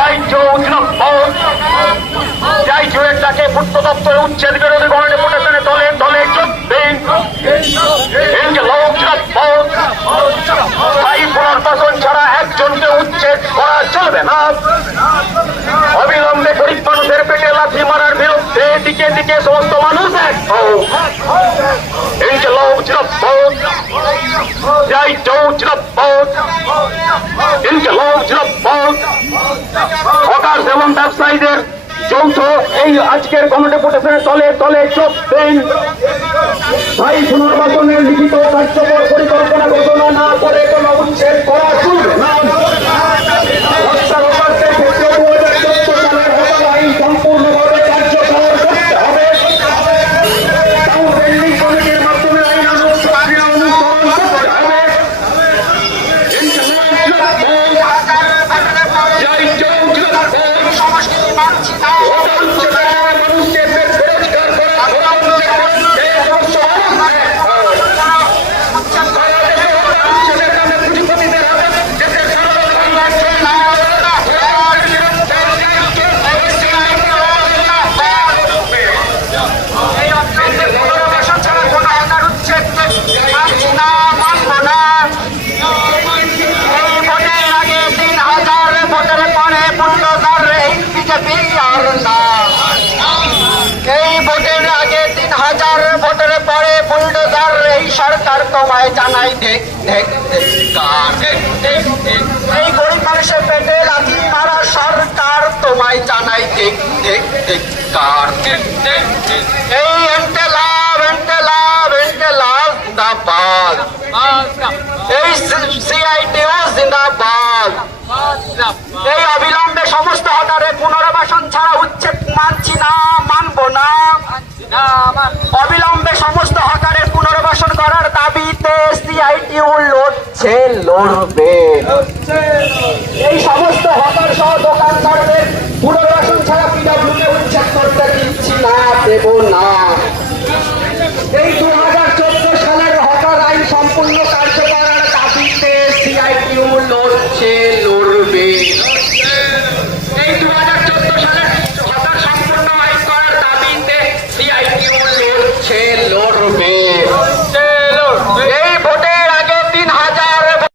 যাই চৌধুরী যাই জুয়েটাকে পূর্ত দপ্তরে উচ্ছেদ বিরোধী গণডেপুটেশনে দলে দলে যোগ দিন। স্থায়ী পুনর্বাসন ছাড়া একজনকে উচ্ছেদ করা চলবে না। অবিলম্বে গরিব মানুষের পেটে লাথি মারার বিরুদ্ধে দিকে দিকে সমস্ত মানুষ এক হোক। যাই হকার্স এবং ব্যবসায়ীদের যৌথ এই আজকের গণডেপুটেশনের তলে তলে চোখ দেন। ভাই পুনর্বাসনের লিখিত কার্যকর পরিকল্পনা ঘোষণা না করে কোন উচ্ছেদ করা চলবে না। সম্পূর্ণভাবে কার্যকর করতে হবে। কমিটির মাধ্যমে আইনানুগ প্রক্রিয়া অনুসরণ করতে হবে। সরকার তোমায় জানাই দেখ দেখ এই গরিব মানুষের পেটে লাথি মারা সরকার তোমায় জানাই দেখ দেখ দেখ এই এন্টেলাভ জিন্দাবাদ, এই সিআইটিও জিন্দাবাদ। এই অবিলম্বে সমস্ত হকারের পুনর্বাসন ছাড়া উচ্ছেদ মানছি না, মানবো না। অবিলম্বে সমস্ত হকারের পুনর্বাসন করার দাবিতে সিআইটিউ লড়ছে, লড়বে। এই সমস্ত হকার সহ দোকানদারদের পুনর্বাসন ছাড়া পিডব্লিউকে উচ্ছেদ করতে দিচ্ছি না, দেব না।